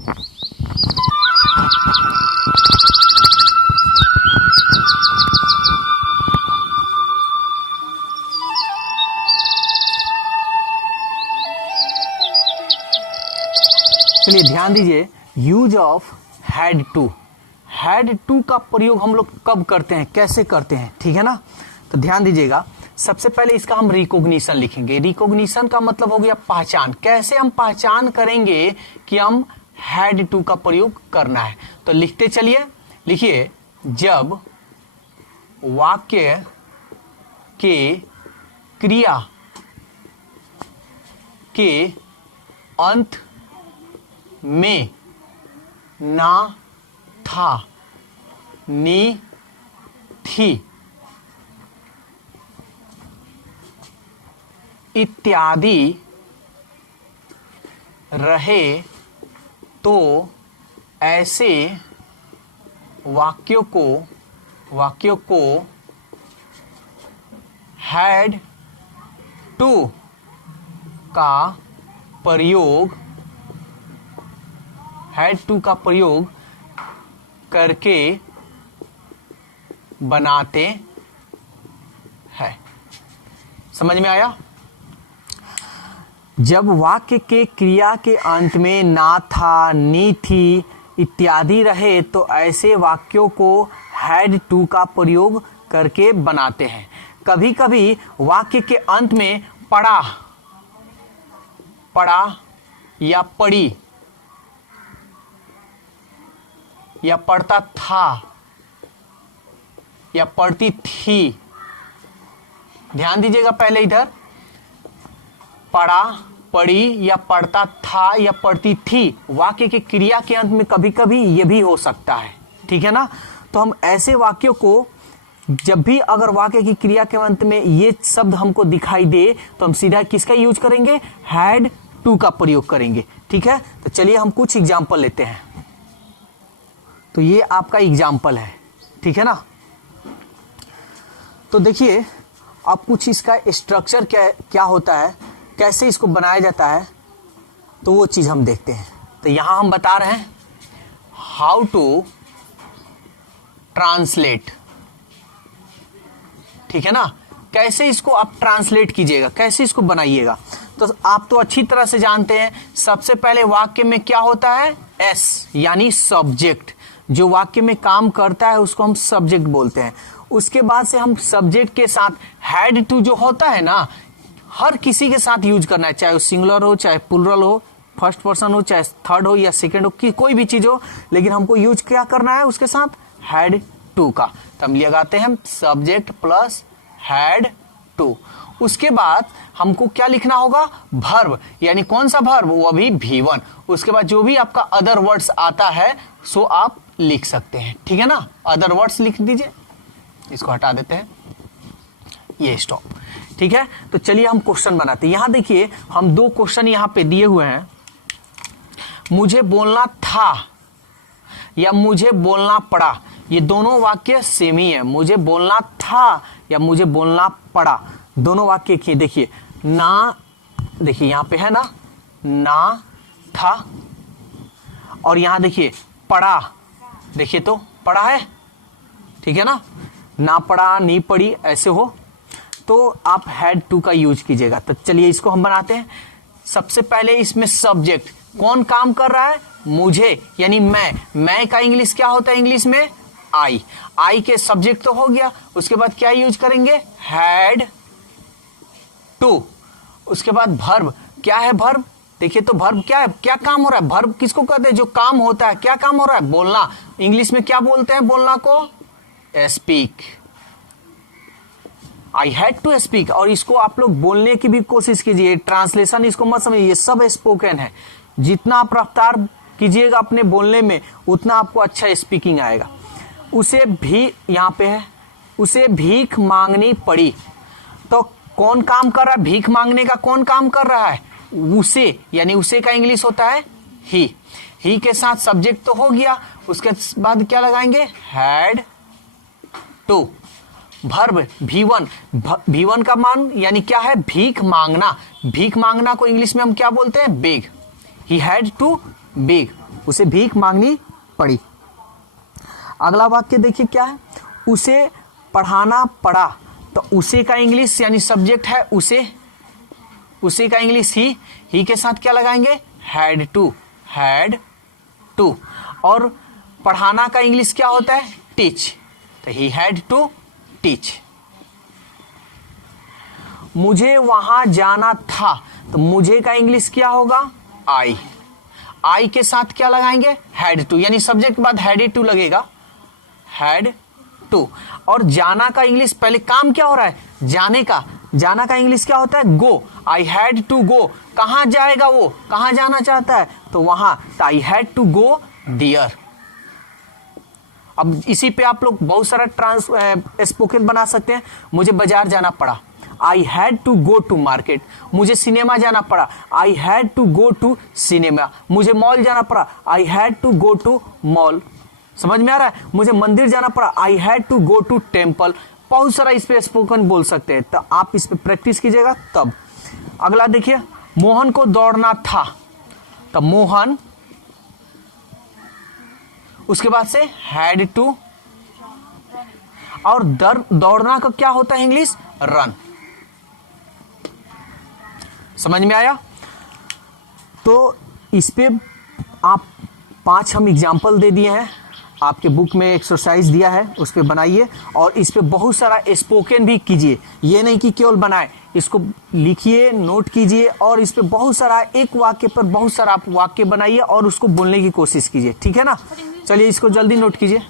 चलिए ध्यान दीजिए, यूज ऑफ हैड टू का प्रयोग हम लोग कब करते हैं, कैसे करते हैं, ठीक है ना। तो ध्यान दीजिएगा, सबसे पहले इसका हम रिकॉग्निशन लिखेंगे। रिकॉग्निशन का मतलब हो गया पहचान। कैसे हम पहचान करेंगे कि हम हैड टू का प्रयोग करना है, तो लिखते चलिए। लिखिए, जब वाक्य के क्रिया के अंत में ना, था, नी, थी इत्यादि रहे तो ऐसे वाक्यों को हैड टू का प्रयोग करके बनाते हैं। समझ में आया? जब वाक्य के क्रिया के अंत में ना, था, नी, थी इत्यादि रहे तो ऐसे वाक्यों को हैड टू का प्रयोग करके बनाते हैं। कभी कभी वाक्य के अंत में पढ़ा या पढ़ी या पढ़ता था या पढ़ती थी, ध्यान दीजिएगा, पहले इधर पढ़ा, पढ़ी या पढ़ता था या पढ़ती थी, वाक्य की क्रिया के अंत में कभी कभी ये भी हो सकता है, ठीक है ना। तो हम ऐसे वाक्यों को जब भी अगर वाक्य की क्रिया के अंत में ये शब्द हमको दिखाई दे तो हम सीधा किसका यूज करेंगे, हैड टू का प्रयोग करेंगे, ठीक है। तो चलिए हम कुछ एग्जाम्पल लेते हैं। तो ये आपका एग्जाम्पल है, ठीक है ना। तो देखिए अब कुछ इसका स्ट्रक्चर क्या होता है, कैसे इसको बनाया जाता है, तो वो चीज हम देखते हैं। तो यहां हम बता रहे हैं हाउ टू ट्रांसलेट, ठीक है ना। कैसे इसको आप ट्रांसलेट कीजिएगा, कैसे इसको बनाइएगा। तो आप तो अच्छी तरह से जानते हैं, सबसे पहले वाक्य में क्या होता है, एस यानी सब्जेक्ट। जो वाक्य में काम करता है उसको हम सब्जेक्ट बोलते हैं। उसके बाद से हम सब्जेक्ट के साथ हैड टू जो होता है ना, हर किसी के साथ यूज करना है, चाहे वो सिंगुलर हो, चाहे प्लुरल हो, फर्स्ट पर्सन हो, चाहे थर्ड हो या सेकंड हो, कोई भी चीज हो, लेकिन हमको यूज क्या करना है उसके साथ, हैड टू का। तो हम लगाते हैं सब्जेक्ट प्लस हैड टू। उसके बाद हमको क्या लिखना होगा, वर्ब, यानी कौन सा वर्ब, वो भी V1। उसके बाद जो भी आपका अदर वर्ड्स आता है सो आप लिख सकते हैं, ठीक है ना। अदर वर्ड्स लिख दीजिए, इसको हटा देते हैं, ये स्टॉप, ठीक है। तो चलिए हम क्वेश्चन बनाते हैं। यहां देखिए हम दो क्वेश्चन यहां पे दिए हुए हैं, मुझे बोलना था या मुझे बोलना पड़ा, ये दोनों वाक्य सेम ही है। मुझे बोलना था या मुझे बोलना पड़ा, दोनों वाक्य की देखिए, ना, देखिए यहां पे है ना था, और यहां देखिए पढ़ा, देखिए तो पढ़ा है, ठीक है ना पढ़ा, नी पढ़ी, ऐसे हो तो आप हैड टू का यूज कीजिएगा। तो चलिए इसको हम बनाते हैं। सबसे पहले इसमें सब्जेक्ट कौन काम कर रहा है, मुझे यानी मैं का इंग्लिश क्या होता है, इंग्लिश में आई के सब्जेक्ट तो हो गया। उसके बाद क्या यूज करेंगे, हैड टू। उसके बाद वर्ब, क्या है वर्ब, देखिए तो वर्ब क्या है, क्या काम हो रहा है, वर्ब किसको कहते हैं, जो काम होता है, क्या काम हो रहा है, बोलना। इंग्लिश में क्या बोलते हैं बोलना को, speak, I had to speak. और इसको आप लोग बोलने की भी कोशिश कीजिए, ट्रांसलेशन इसको मत समझिए, ये सब स्पोकन है। जितना आप रफ्तार कीजिएगा अपने बोलने में उतना आपको अच्छा स्पीकिंग आएगा। उसे भी यहां पे है, उसे भीख मांगनी पड़ी, तो कौन काम कर रहा है, भीख मांगने का कौन काम कर रहा है, उसे, यानी उसे का इंग्लिश होता है ही के साथ सब्जेक्ट तो हो गया। उसके बाद क्या लगाएंगे, हैड टू। वर्ब V1 का मान यानी क्या है, भीख मांगना। भीख मांगना को इंग्लिश में हम क्या बोलते हैं, beg, he had to beg. उसे भीख मांगनी पड़ी। अगला वाक्य देखिए क्या है, उसे पढ़ाना पड़ा, तो उसे का इंग्लिश यानी सब्जेक्ट है उसे, उसे का इंग्लिश ही के साथ क्या लगाएंगे, हैड टू। और पढ़ाना का इंग्लिश क्या होता है, टीच, तो ही हैड टू टीच। मुझे वहां जाना था, तो मुझे का इंग्लिश क्या होगा, आई के साथ क्या लगाएंगे, हैड टू, यानी सब्जेक्ट के बाद हैड टू लगेगा, हैड टू। और जाना का इंग्लिश, पहले काम क्या हो रहा है, जाना का इंग्लिश क्या होता है, गो, आई हैड टू गो, कहां जाएगा वो, कहां जाना चाहता है, तो वहां, तो I had to go there. अब इसी पे आप लोग बहुत सारा स्पोकन बना सकते हैं। मुझे बाजार जाना पड़ा, I had to go to market. मुझे सिनेमा जाना पड़ा, I had to go to cinema. मुझे मॉल जाना पड़ा, I had to go to mall. समझ में आ रहा है, मुझे मंदिर जाना पड़ा, I had to go to temple. बहुत सारा इस पे स्पोकन बोल सकते हैं, तो आप इस पे प्रैक्टिस कीजिएगा तब। अगला देखिए, मोहन को दौड़ना था, तो मोहन, उसके बाद से हैड टू, और दौड़ना का क्या होता है इंग्लिश, रन। समझ में आया। तो इस पे आप 5 हम एग्जाम्पल दे दिए हैं, आपके बुक में एक्सरसाइज दिया है, उस पे बनाइए और इस पे बहुत सारा स्पोकन भी कीजिए। ये नहीं कि केवल बनाए, इसको लिखिए, नोट कीजिए और इस पे बहुत सारा, एक वाक्य पर बहुत सारा आप वाक्य बनाइए और उसको बोलने की कोशिश कीजिए, ठीक है ना। चलिए इसको जल्दी नोट कीजिए।